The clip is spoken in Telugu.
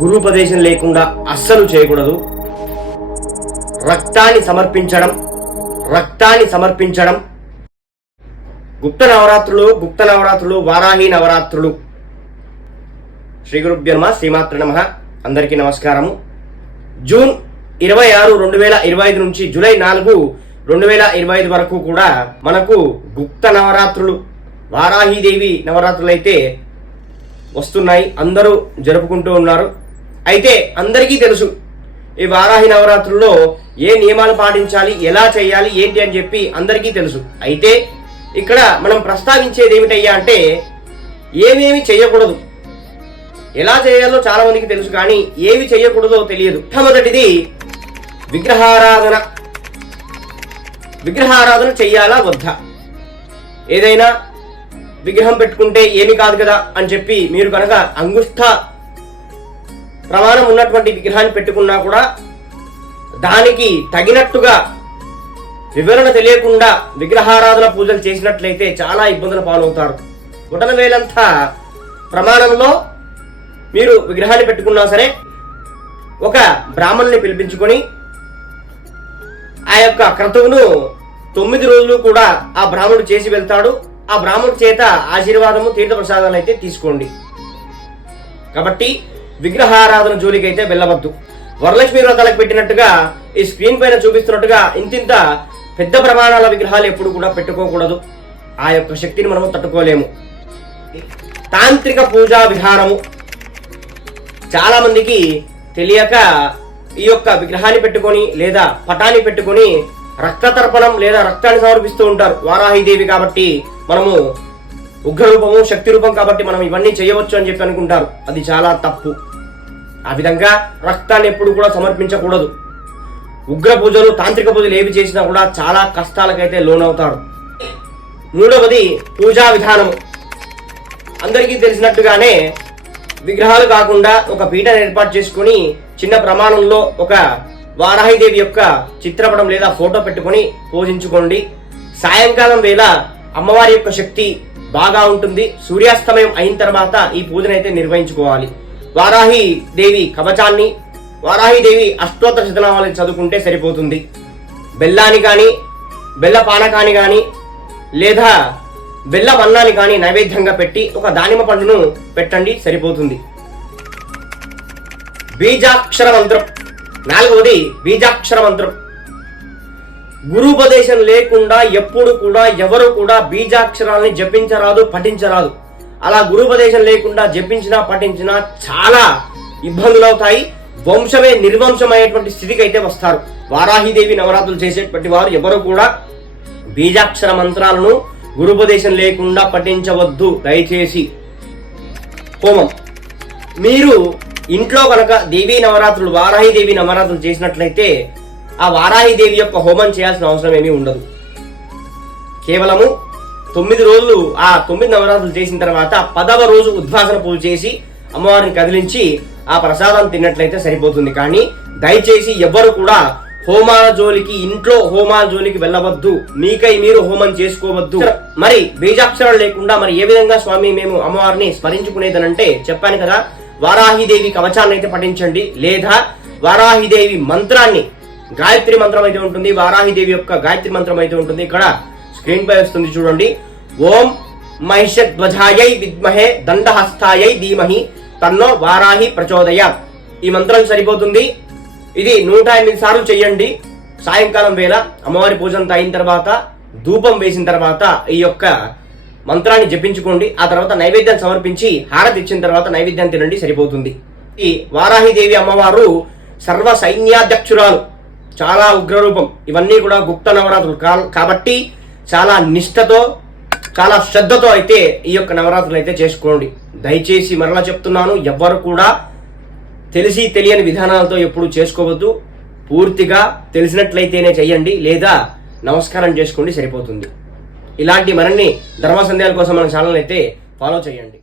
గురూపదేశం లేకుండా అస్సలు చేయకూడదు. రక్తాన్ని సమర్పించడం గుప్త నవరాత్రులు వారాహి నవరాత్రులు. శ్రీ గురుభ్యో నమః, శ్రీమాత్రే నమః. అందరికీ నమస్కారము. జూన్ 26, 2025 నుంచి జూలై 4, 2025 వరకు కూడా మనకు గుప్త నవరాత్రులు వారాహీదేవి నవరాత్రులు అయితే వస్తున్నాయి. అందరూ జరుపుకుంటూ ఉన్నారు. అయితే అందరికీ తెలుసు ఈ వారాహి నవరాత్రుల్లో ఏ నియమాలు పాటించాలి, ఎలా చేయాలి, ఏంటి అని చెప్పి అందరికీ తెలుసు. అయితే ఇక్కడ మనం ప్రస్తావించేది ఏమిటయ్యా అంటే ఏమేమి చేయకూడదు. ఎలా చేయాలో చాలా మందికి తెలుసు, కానీ ఏవి చేయకూడదో తెలియదు. మొదటిది విగ్రహారాధన చెయ్యాలా వద్దా? ఏదైనా విగ్రహం పెట్టుకుంటే ఏమి కాదు కదా అని చెప్పి మీరు కనుక అంగుష్ట ప్రమాణం ఉన్నటువంటి విగ్రహాన్ని పెట్టుకున్నా కూడా దానికి తగినట్టుగా వివరణ తెలియకుండా విగ్రహారాధన పూజలు చేసినట్లయితే చాలా ఇబ్బందులు పాలవుతారు. బొటన వేలంతా ప్రమాణంలో మీరు విగ్రహాన్ని పెట్టుకున్నా సరే ఒక బ్రాహ్మణుని పిలిపించుకొని ఆ యొక్క క్రతువును 9 రోజులు కూడా ఆ బ్రాహ్మణుడు చేసి వెళ్తాడు. ఆ బ్రాహ్మణుడి చేత ఆశీర్వాదము, తీర్థ ప్రసాదాలు అయితే తీసుకోండి. కాబట్టి విగ్రహారాధన జోలికి అయితే వెళ్ళవద్దు. వరలక్ష్మి వ్రతాలకు పెట్టినట్టుగా ఈ స్క్రీన్ పైన చూపిస్తున్నట్టుగా ఇంతింత పెద్ద ప్రమాణాల విగ్రహాలు ఎప్పుడు కూడా పెట్టుకోకూడదు. ఆ యొక్క శక్తిని మనము తట్టుకోలేము. తాంత్రిక పూజా విధానము చాలా మందికి తెలియక ఈ యొక్క విగ్రహాన్ని పెట్టుకొని లేదా పటాన్ని పెట్టుకొని రక్త తర్పణం లేదా రక్తాన్ని సమర్పిస్తూ ఉంటారు. వారాహిదేవి కాబట్టి మనము ఉగ్రరూపము, శక్తి రూపం కాబట్టి మనం ఇవన్నీ చేయవచ్చు అని చెప్పి అనుకుంటారు. అది చాలా తప్పు. ఆ విధంగా రక్తాన్ని ఎప్పుడు కూడా సమర్పించకూడదు. ఉగ్ర పూజలు, తాంత్రిక పూజలు ఏవి చేసినా కూడా చాలా కష్టాలకైతే లోనవుతారు. మూడవది పూజా విధానము. అందరికీ తెలిసినట్టుగానే విగ్రహాలు కాకుండా ఒక పీఠను ఏర్పాటు చేసుకుని చిన్న ప్రమాణంలో ఒక వారాహిదేవి యొక్క చిత్రపటం లేదా ఫోటో పెట్టుకొని పూజించుకోండి. సాయంకాలం వేళ అమ్మవారి యొక్క శక్తి బాగా ఉంటుంది. సూర్యాస్తమయం అయిన తర్వాత ఈ పూజను అయితే నిర్వహించుకోవాలి. వారాహిదేవి కవచాన్ని, వారాహిదేవి అష్టోత్తర శతనామాలను చదువుకుంటే సరిపోతుంది. బెల్లాన్ని కానీ, బెల్ల పానకాన్ని కానీ లేదా బెల్లం అన్నాన్ని కానీ నైవేద్యంగా పెట్టి ఒక దానిమ్మ పండును పెట్టండి, సరిపోతుంది. బీజాక్షర మంత్రం. నాలుగవది బీజాక్షర మంత్రం. గురూపదేశం లేకుండా ఎప్పుడు కూడా ఎవరు కూడా బీజాక్షరాలని జపించరాదు, పఠించరాదు. అలా గురూపదేశం లేకుండా జపించినా పఠించినా చాలా ఇబ్బందులు అవుతాయి. వంశమే నిర్వంశమయ్యేటువంటి స్థితికి అయితే వస్తారు. వారాహిదేవి నవరాత్రులు చేసేటువంటి వారు ఎవరు కూడా బీజాక్షర మంత్రాలను గురూపదేశం లేకుండా పఠించవద్దు దయచేసి. హోమం. మీరు ఇంట్లో కనుక దేవీ నవరాత్రులు, వారాహిదేవి నవరాత్రులు చేసినట్లయితే ఆ వారాహిదేవి యొక్క హోమం చేయాల్సిన అవసరం ఏమీ ఉండదు. కేవలము 9 రోజులు ఆ 9 నవరాత్రులు చేసిన తర్వాత 10వ రోజు ఉద్వాసన పూజ చేసి అమ్మవారిని కదిలించి ఆ ప్రసాదాన్ని తిన్నట్లయితే సరిపోతుంది. కానీ దయచేసి ఎవ్వరు కూడా హోమాల జోలికి, ఇంట్లో హోమాల జోలికి వెళ్ళవద్దు. మీకై మీరు హోమం చేసుకోవద్దు. మరి బీజాక్షరాలు లేకుండా మరి ఏ విధంగా స్వామి మేము అమ్మవారిని స్మరించుకునేదనంటే చెప్పాను కదా, వారాహిదేవి కవచాన్ని అయితే పఠించండి. లేదా వారాహిదేవి మంత్రాన్ని, గాయత్రి మంత్రం అయితే ఉంటుంది, వారాహిదేవి యొక్క గాయత్రి మంత్రం అయితే ఉంటుంది. ఇక్కడ స్క్రీన్ పై వస్తుంది చూడండి. ఓం మహిషధ్వజాయై విద్మహే దండహస్తాయై ధీమహి తన్నో వారాహి ప్రచోదయాత్. ఈ మంత్రం సరిపోతుంది. ఇది 108 సార్లు చెయ్యండి. సాయంకాలం వేళ అమ్మవారి పూజంతా అయిన తర్వాత, ధూపం వేసిన తర్వాత ఈ యొక్క మంత్రాన్ని జపించుకోండి. ఆ తర్వాత నైవేద్యాన్ని సమర్పించి హారతి ఇచ్చిన తర్వాత నైవేద్యాన్ని తినండి, సరిపోతుంది. ఈ వారాహిదేవి అమ్మవారు సర్వ సైన్యాధ్యక్షురాలు, చాలా ఉగ్రరూపం. ఇవన్నీ కూడా గుప్త నవరాత్రులు కాబట్టి చాలా నిష్ఠతో, చాలా శ్రద్ధతో అయితే ఈ యొక్క నవరాత్రులు అయితే చేసుకోండి. దయచేసి మరలా చెప్తున్నాను, ఎవ్వరు కూడా తెలిసి తెలియని విధానాలతో ఎప్పుడు చేసుకోవద్దు. పూర్తిగా తెలిసినట్లయితేనే చెయ్యండి, లేదా నమస్కారం చేసుకోండి, సరిపోతుంది. ఇలాంటి మరిన్ని ధర్మ సందేహాల కోసం మన ఛానల్ అయితే ఫాలో చేయండి.